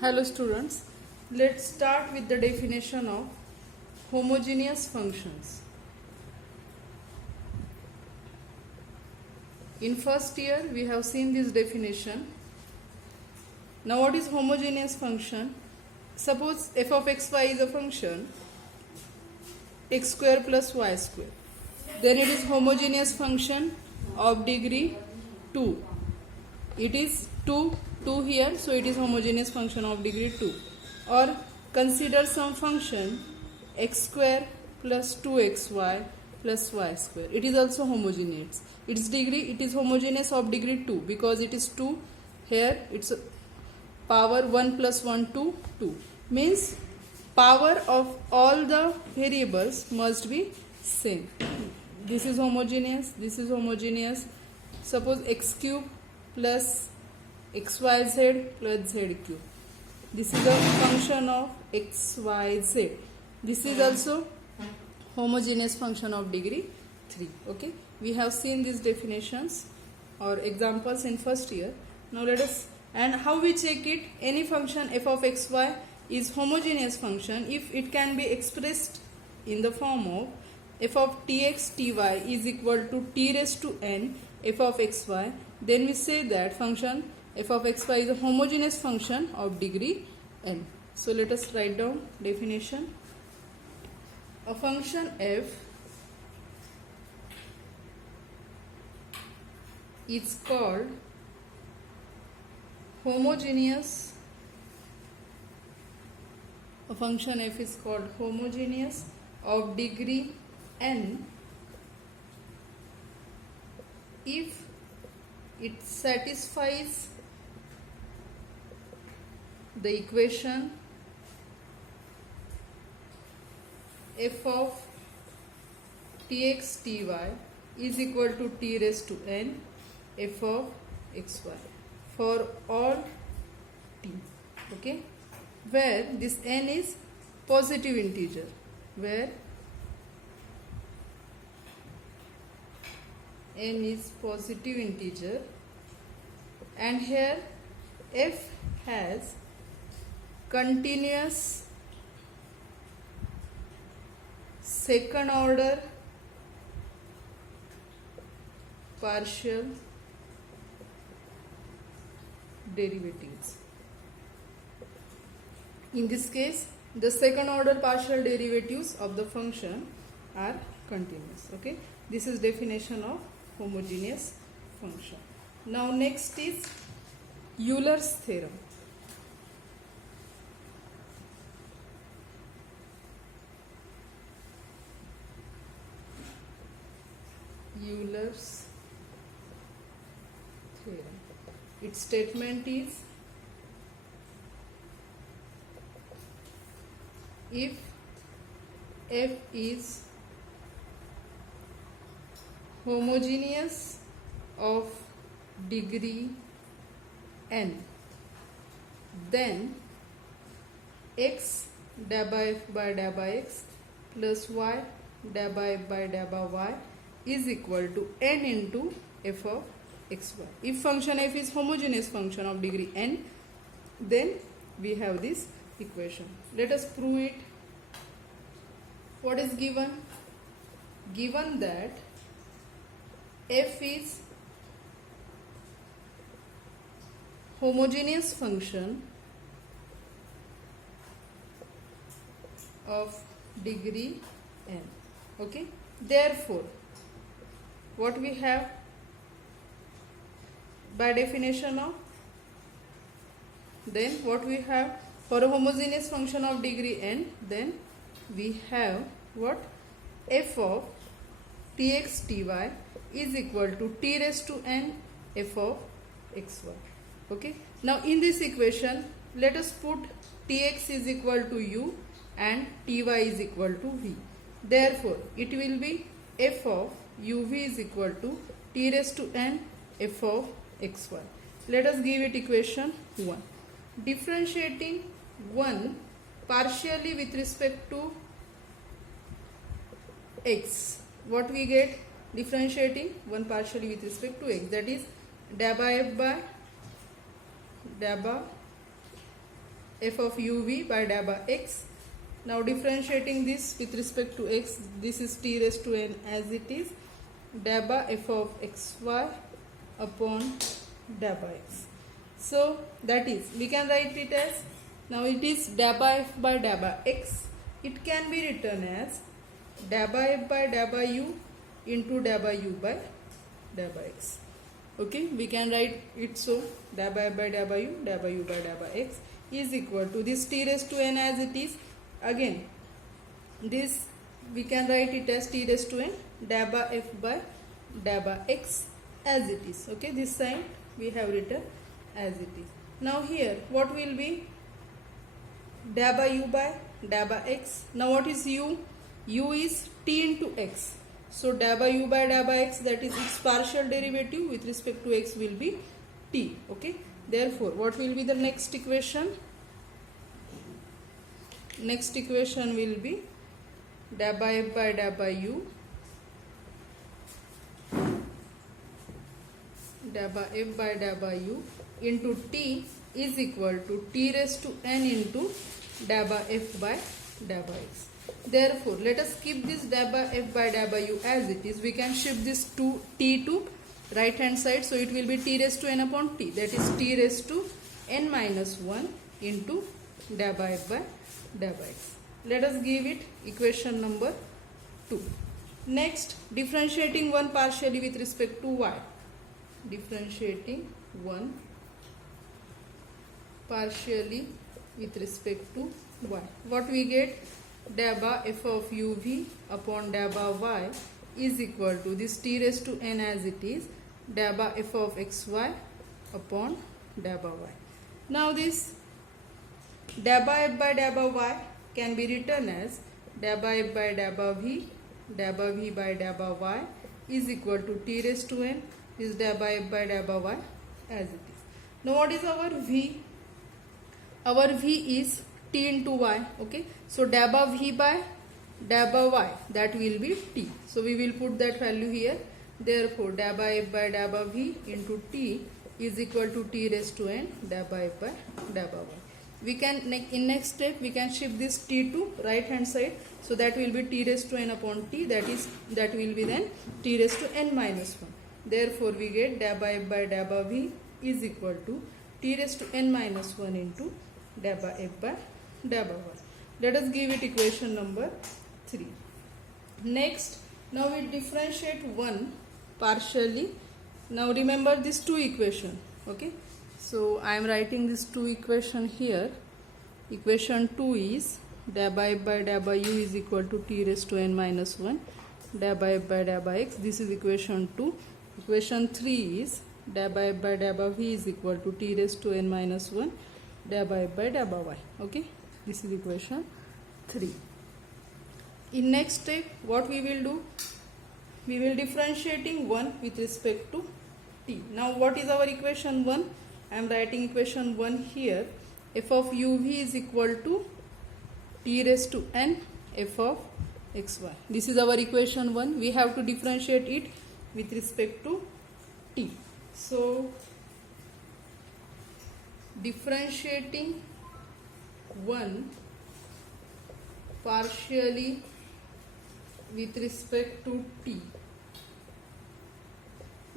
Hello students, let's start with the definition of homogeneous functions. In first year we have seen this definition. Now what is homogeneous function? Suppose f of xy is a function x square plus y square. Then it is homogeneous function of degree 2. It is 2 here, so it is homogeneous function of degree 2. Or consider some function x square plus 2xy plus y square. It is also homogeneous. Its degree, it is homogeneous of degree 2 because it is 2. Here it's power 1 plus 1 to 2. Means power of all the variables must be same. This is homogeneous, this is homogeneous. Suppose x cube plus xyz plus z cube. This is a function of xyz. This is also homogeneous function of degree 3. Okay, we have seen these definitions or examples in first year. Now let us, and how we check it? Any function f of xy is homogeneous function if it can be expressed in the form of f of tx ty is equal to t raised to n f of xy. Then we say that function f of xy is a homogeneous function of degree n. So let us write down definition. A function f is called homogeneous. A function f is called homogeneous of degree n if it satisfies the equation f of tx ty is equal to t raised to n f of xy for all t. Okay, where this n is positive integer, where n is positive integer, and here f has continuous second order partial derivatives. In this case, the second order partial derivatives of the function are continuous. Okay, this is definition of homogeneous function. Now next is Euler's theorem. Euler's theorem. Its statement is if f is homogeneous of degree n, then x del by f by del by x plus y del by f by del by y is equal to n into f of xy. If function f is homogeneous function of degree n, then we have this equation. Let us prove it. What is given? Given that f is homogeneous function of degree n. Okay, therefore what we have by definition of, then what we have for a homogeneous function of degree n, then we have what? F of tx ty is equal to t raised to n f of xy. Okay, now in this equation let us put tx is equal to u and ty is equal to v. Therefore it will be f of uv is equal to t raised to n f of xy. Let us give it equation 1. Differentiating 1 partially with respect to x, what we get? Differentiating 1 partially with respect to x, that is del by f by del by f of uv by dabba x. Now differentiating this with respect to x, this is t raised to n as it is, dabba f of xy upon dabba x. So that is, we can write it as, now it is dabba f by dabba x. It can be written as dabba f by dabba u into dabba u by dabba x. Okay, we can write it so, dabba f by dabba u by dabba x is equal to this t raised to n as it is. Again, this we can write it as t raised to n dabba f by dabba x as it is. Okay, this sign we have written as it is. Now here what will be dabba u by dabba x. Now what is u? U is t into x. So dabba u by dabba x, that is its partial derivative with respect to x, will be t. Okay. Therefore, what will be the next equation? Next equation will be dabba f by dabba u, dabba f by dabba u into t is equal to t raised to n into dabba f by dabba x. Therefore, let us keep this dabba f by dabba u as it is. We can shift this to t to right hand side, so it will be t raised to n upon t, that is t raised to n minus 1 into dabba f by dabba x. Let us give it equation number 2. Next, differentiating 1 partially with respect to y. Differentiating 1 partially with respect to y. What we get? Dabba f of uv upon dabba y is equal to this t raised to n as it is, dabba f of xy upon dabba y. Now this dabba f by dabba y can be written as dabba f by dabba v by dabba y is equal to t raised to n, is dabba f by dabba y as it is. Now what is our v? Our v is t into y. Okay, so dabba v by dabba y, that will be t. So we will put that value here. Therefore, dabba f by dabba v into t is equal to t raised to n dabba f by dabba y. We can, in next step, we can shift this t to right hand side, so that will be t raised to n upon t, that will be then t raised to n minus 1. Therefore, we get dabba f by dabba v is equal to t raised to n minus 1 into dabba f by dabba y. Let us give it equation number 3. Next, now we differentiate 1 partially. Now remember these two equation. Okay, so I am writing this 2 equation here. Equation 2 is dabba f by dabba u is equal to t raised to n minus 1 dabba f by dabba x. This is equation 2. Equation 3 is dabba f by dabba v is equal to t raised to n minus 1 dabba f by dabba y. Okay, this is equation 3. In next step, what we will do? We will differentiating 1 with respect to t. Now what is our equation 1? I am writing equation 1 here. F of uv is equal to t raised to n f of xy. This is our equation 1. We have to differentiate it with respect to t. So differentiating 1 partially with respect to t,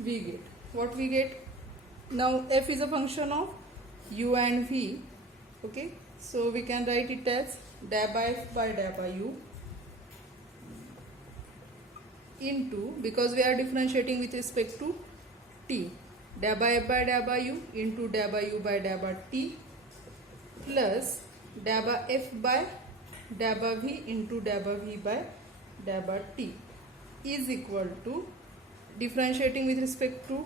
we get what we get. Now f is a function of u and v. Okay, so we can write it as dabba f by dabba u into, because we are differentiating with respect to t, dabba f by dabba u into dabba u by dabba t plus dabba f by dabba v into dabba v by dabba t is equal to differentiating with respect to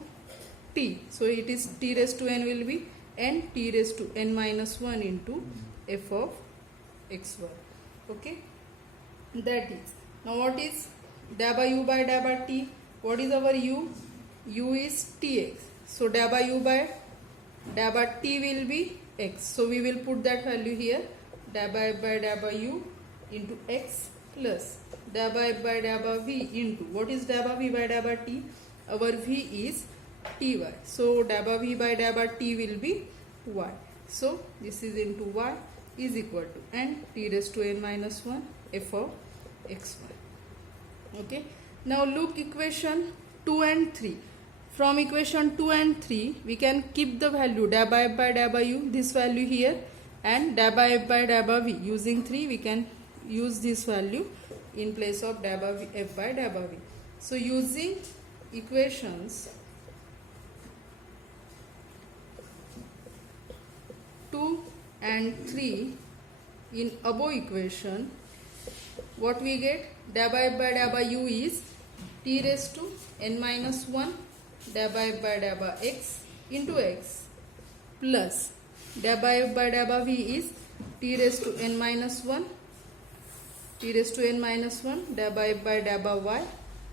t. So it is t raised to n will be n t raised to n minus 1 into f of xy. Okay, that is. Now what is dabba u by dabba t? What is our u? U is tx. So dabba u by dabba t will be x. So we will put that value here. Dabba f by dabba u into x plus dabba f by dabba v into, what is dabba v by dabba t? Our v is ty. So dabba v by dabba t will be y. So this is into y is equal to n t raised to n minus 1 f of xy. Okay. Now look equation 2 and 3. From equation 2 and 3 we can keep the value da by f by da by u, this value here, and da by f by da by v. Using 3 we can use this value in place of da by v, f by da by v. So using equations 2 and 3 in above equation, what we get? Da by f by da by u is t raised to n minus 1 da by f by da by x into x plus da by f by da by v is t raised to n minus 1 da by f by da by y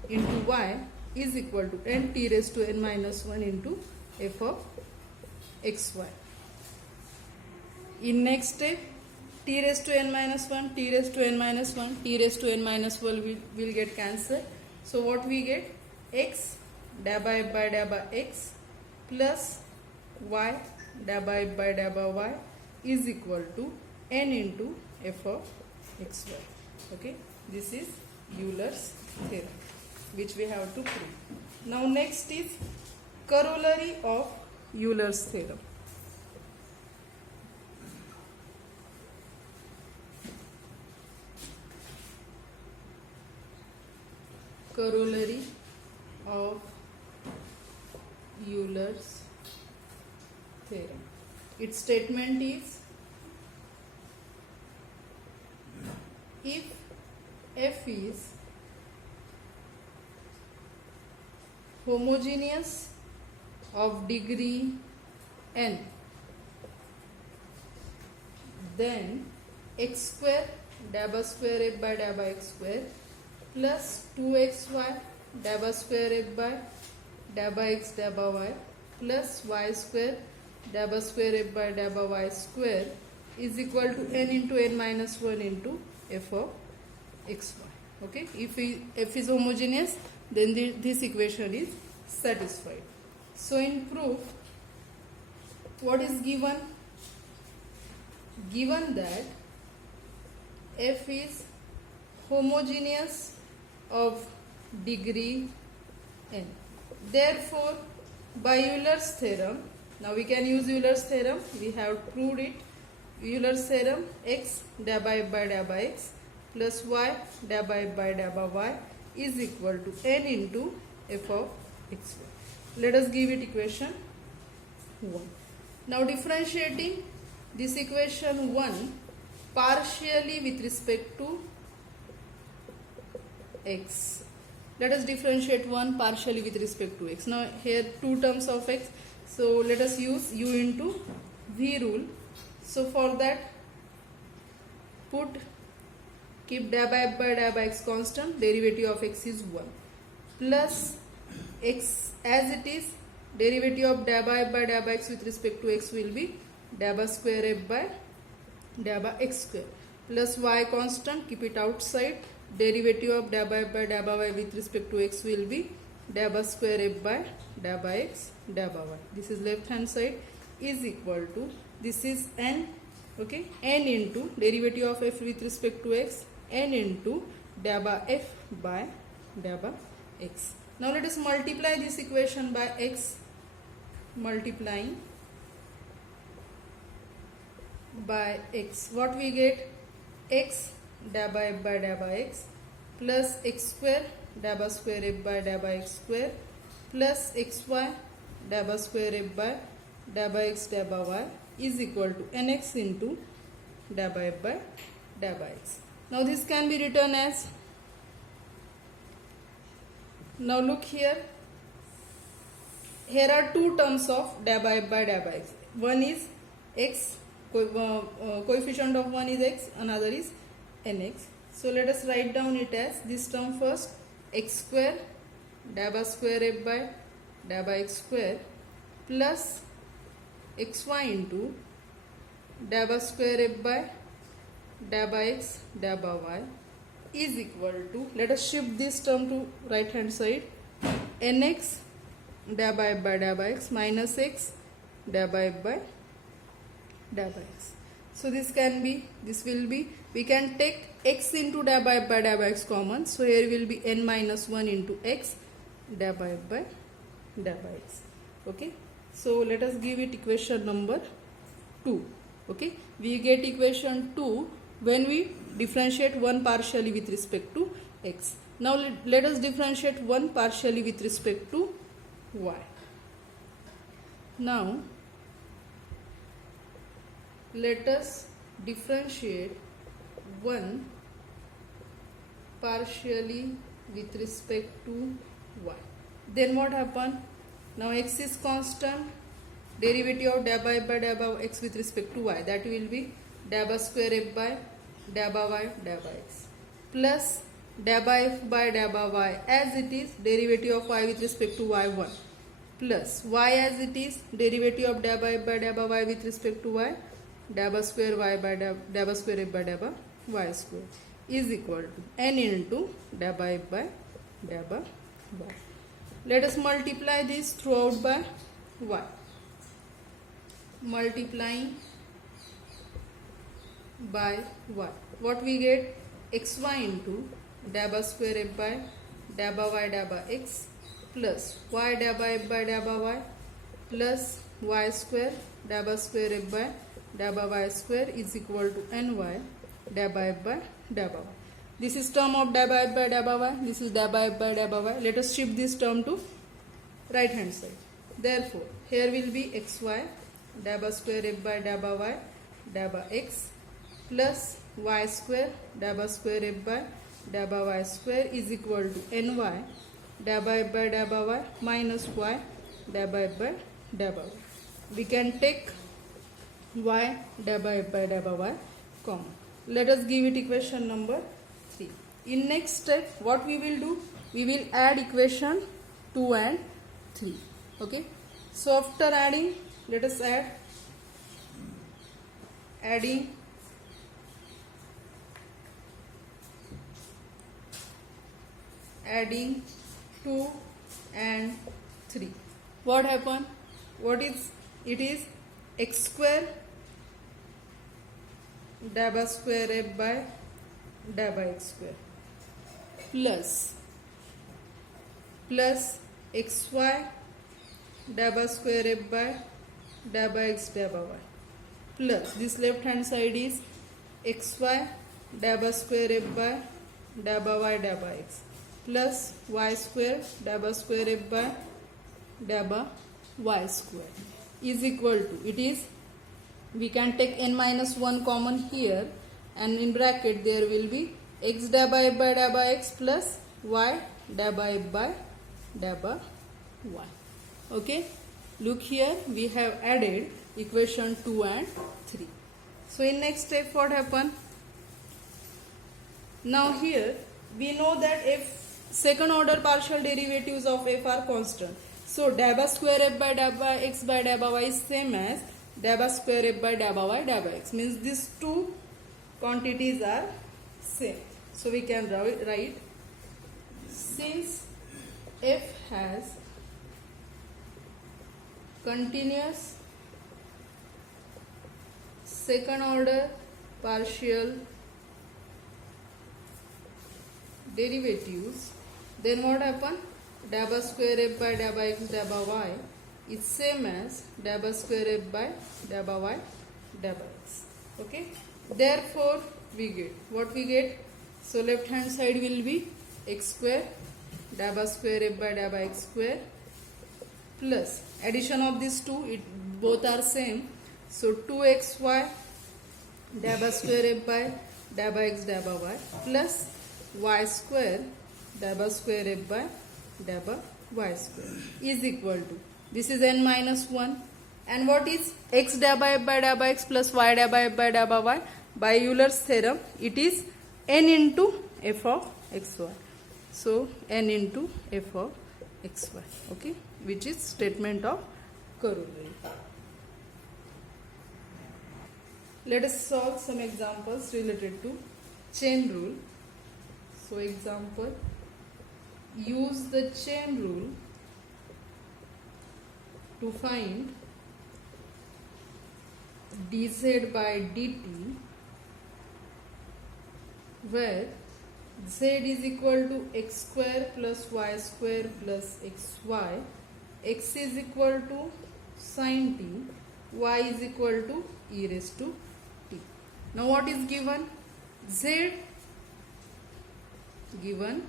into y is equal to n t raised to n minus 1 into f of xy. In next step, t raised to n minus 1, t raised to n minus 1, t raised to n minus 1 will get cancelled. So what we get? X da by f by da by x plus y da by f by da by y is equal to n into f of xy. Okay, this is Euler's theorem which we have to prove. Now next is corollary of Euler's theorem. Corollary of Euler's theorem. Its statement is, if f is homogeneous of degree n, then x square da by square f by da by x square plus 2xy da by square f by da by x da by y plus y square da by square f by da by y square is equal to n into n minus 1 into f of xy. Okay, if f is homogeneous, then this equation is satisfied. So in proof, what is given? Given that f is homogeneous of degree n. Therefore, by Euler's theorem, now we can use Euler's theorem, we have proved it. Euler's theorem, x da by f by da by x plus y da by f by da by y is equal to n into f of xy. Let us give it equation 1. Now differentiating this equation 1 partially with respect to x. Let us differentiate 1 partially with respect to x. Now here two terms of x, so let us use u into v rule. So for that, keep da by f by da by x constant, derivative of x is 1, plus x as it is, derivative of da by f by da by x with respect to x will be da by square f by da by x square, plus y constant, keep it outside, derivative of da by f by da by y with respect to x will be da by square f by da by x da by y. This is left hand side is equal to, this is n, okay, n into derivative of f with respect to x, n into da by f by da by x. Now let us multiply this equation by x, multiplying by x. What we get? X da by f by da by x plus x square da by square f by da by x square plus xy da by square f by da by x da by y is equal to nx into da by f by da by x. Now this can be written as, now look here, here are two terms of da by f by da by x. One is x, coefficient of one is x, another is nx. So let us write down it as this term first, x square da by square f by da by x square plus xy into da by square f by da by x da by y is equal to, let us shift this term to right hand side, nx da by f by da by x minus x da by f by da by x. So this will be, we can take x into da by x common. So here will be n minus 1 into x da by x. Okay. So let us give it equation number 2. Okay. We get equation 2 when we differentiate one partially with respect to x. Now let us differentiate one partially with respect to y. Now let us differentiate one partially with respect to y. Then what happen? Now x is constant, derivative of da by x with respect to y, that will be da by square f by y da by x, plus da by f by y as it is, derivative of y with respect to y1, plus y as it is, derivative of da by y with respect to y, da by square y by da by square f by y square, is equal to n into da by y. Let us multiply this throughout by y. Multiplying by y, what we get? Xy into da by square f by y da by x, plus y da by y, plus y square da by square f by y square is equal to ny da by y. This is term of da by y, this is da by y. Let us shift this term to right hand side. Therefore, here will be xy da by square f by y da by x, plus y square da by square f by y square is equal to ny da by y minus y da by y. We can take y da by y common. Let us give it equation number 3. In next step, what we will do? We will add equation 2 and 3. Okay. So after adding, let us adding adding 2 and 3. What happen? What is it? Is x square da by square f by x square, plus xy da by square f by x da by y, plus this left hand side is xy da by square f by y da by x, plus y square da by square f by y square is equal to, it is, we can take n minus 1 common here, and in bracket there will be x da by x plus y da by y. Okay, look here, we have added equation 2 and 3. So in next step, what happen? Now here we know that if second order partial derivatives of f are constant, so da by square f by x by y is same as da by square f by y da by x, means these two quantities are same. So we can write, since f has continuous second order partial derivatives, then what happen? Da by square f by x da by y is same as da by square f by y da by x. Okay, therefore we get what we get. So left hand side will be x square da by square f by x square, plus addition of these two, it both are same, so 2xy da by square f by x da by y, plus y square da by square f by y square is equal to, this is n minus 1, and what is x da by x plus y da by y? By Euler's theorem, it is n into f of xy. So n into f of xy, okay, which is statement of corollary. Let us solve some examples related to chain rule. So example, use the chain rule to find dz by dt, where z is equal to x square plus y square plus xy, x is equal to sin t, y is equal to e raised to t. Now what is given? Z given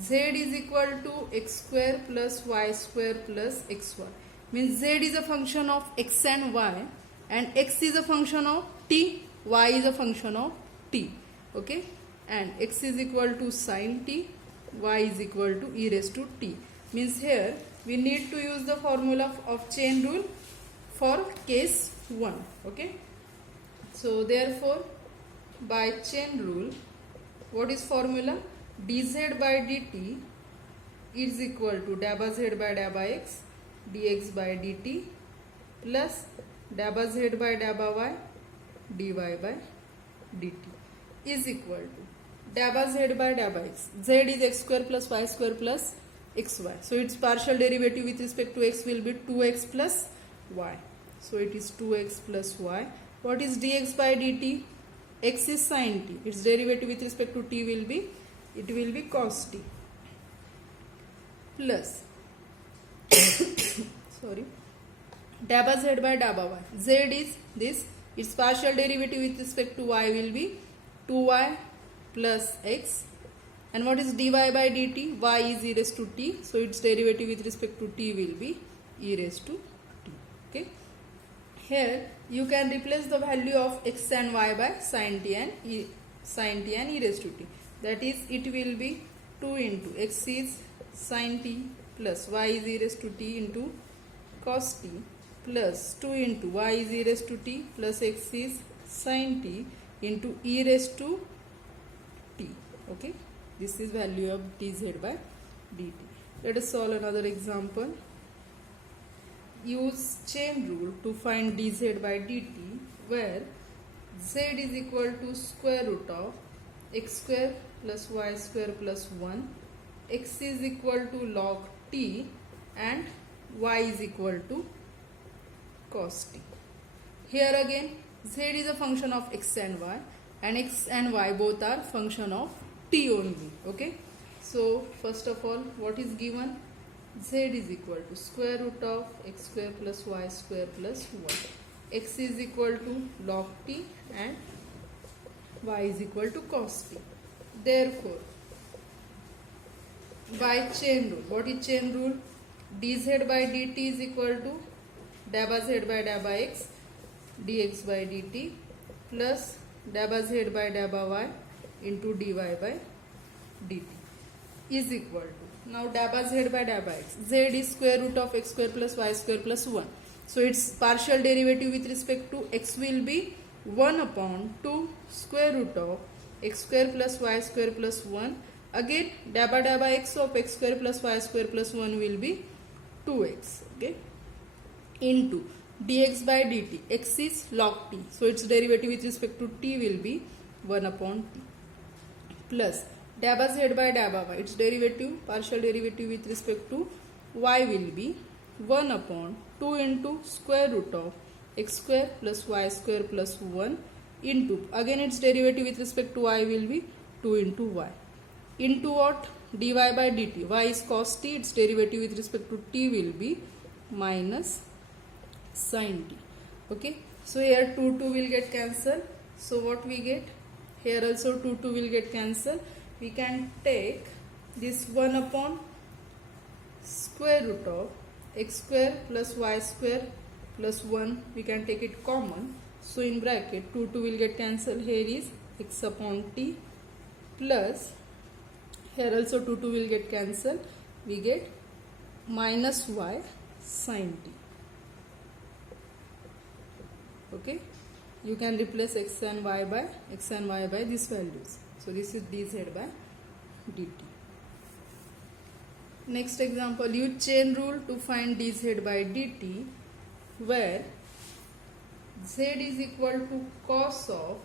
z is equal to x square plus y square plus xy, means z is a function of x and y, and x is a function of t, y is a function of t. Okay, and x is equal to sin t, y is equal to e raised to t, means here we need to use the formula of chain rule for case 1. Okay, so therefore by chain rule, what is formula? Dz by dt is equal to dabba z by dabba x dx by dt plus dabba z by dabba y dy by dt is equal to dabba z by dabba x. Z is x square plus y square plus xy. So its partial derivative with respect to x will be 2x plus y. So it is 2x plus y. What is dx by dt? X is sin t. Its derivative with respect to t will be, it will be cos t plus sorry, dabba z by dabba y. Z is this. Its partial derivative with respect to y will be 2y plus x. And what is dy by dt? Y is e raised to t. So its derivative with respect to t will be e raised to t. Okay. Here you can replace the value of x and y by sin t and e raised to t. That is, it will be 2 into x is sin t plus y is e raised to t into cos t plus 2 into y is e raised to t plus x is sin t into e raised to t. Okay, this is value of dz by dt. Let us solve another example. Use chain rule to find dz by dt, where z is equal to square root of x square plus y square plus 1, x is equal to log t, and y is equal to cos t. Here again z is a function of x and y both are function of t only. Okay, so first of all, what is given? Z is equal to square root of x square plus y square plus 1, x is equal to log t, and y is equal to cos t. Therefore by chain rule, what is chain rule? Dz by dt is equal to dabba z by dabba x dx by dt plus dabba z by dabba y into dy by dt is equal to, now dabba z by dabba x, z is square root of x square plus y square plus 1. So its partial derivative with respect to x will be 1 upon 2 square root of x square plus y square plus 1. Again dabba dabba x of x square plus y square plus 1 will be 2x. Okay, into dx by dt, x is log t, so its derivative with respect to t will be 1 upon t plus dabba z by dabba y, its derivative, partial derivative with respect to y will be 1 upon 2 into square root of x square plus y square plus 1 into, again its derivative with respect to y will be 2 into y, into what? Dy by dt, y is cos t, its derivative with respect to t will be minus sin t. Okay, so here 2 will get cancelled. So what we get? Here also 2 will get cancelled. We can take this 1 upon square root of x square plus y square plus 1, we can take it common. So in bracket 2 will get cancelled. Here is x upon t plus, here also 2 will get cancelled. We get minus y sin t. Okay, you can replace x and y by these values. So this is dz by dt. Next example, use chain rule to find dz by dt, where z is equal to cos of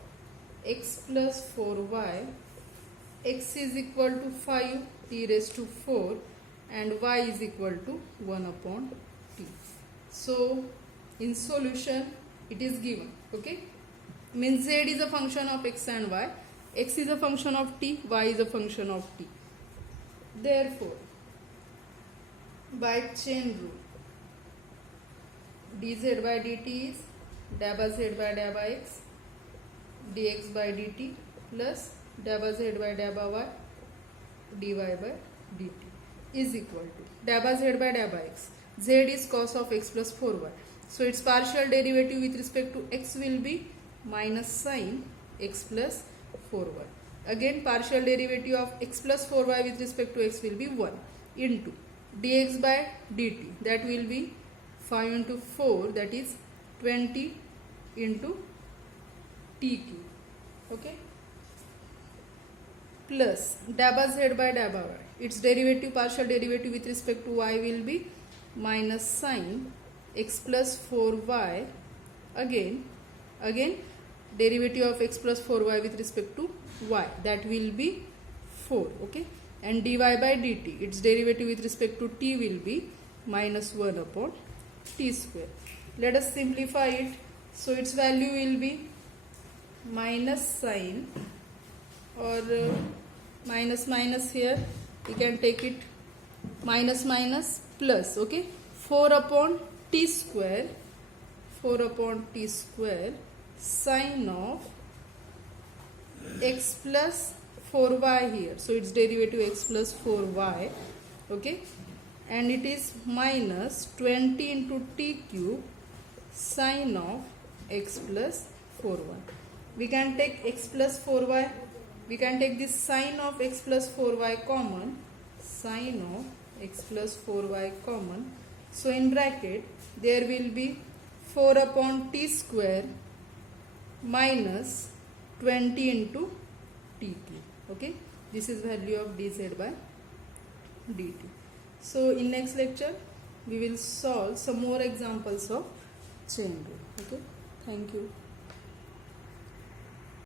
x plus 4y, x is equal to 5 t raised to 4, and y is equal to 1 upon t. So in solution, It is given. Okay, means z is a function of x and y, x is a function of t, y is a function of t. Therefore, by chain rule, dz by dt is dabba z by dabba x dx by dt plus dabba z by dabba y dy by dt is equal to dabba z by dabba x. Z is cos of x plus 4y. So its partial derivative with respect to x will be minus sin x plus 4y. Again, partial derivative of x plus 4y with respect to x will be 1 into dx by dt, that will be 5 into 4, that is 20 into t cube. Okay, plus dabba z by dabba y, its derivative, partial derivative with respect to y will be minus sin x plus 4y, again derivative of x plus 4y with respect to y, that will be 4. Okay, and dy by dt, its derivative with respect to t will be minus 1 upon t square. Let us simplify it. So its value will be minus sin, or minus minus here we can take it minus minus plus. Okay, 4 upon t square, 4 upon t square sin of x plus 4y here. So its derivative x plus 4y. Okay, and it is minus 20 into t cube sin of x plus 4y. We can take x plus 4y, we can take this sin of x plus 4y common, sin of x plus 4y common. So in bracket there will be 4 upon t square minus 20 into t cube. Okay, this is value of dz by dt. So in next lecture we will solve some more examples of chain rule. Okay, thank you.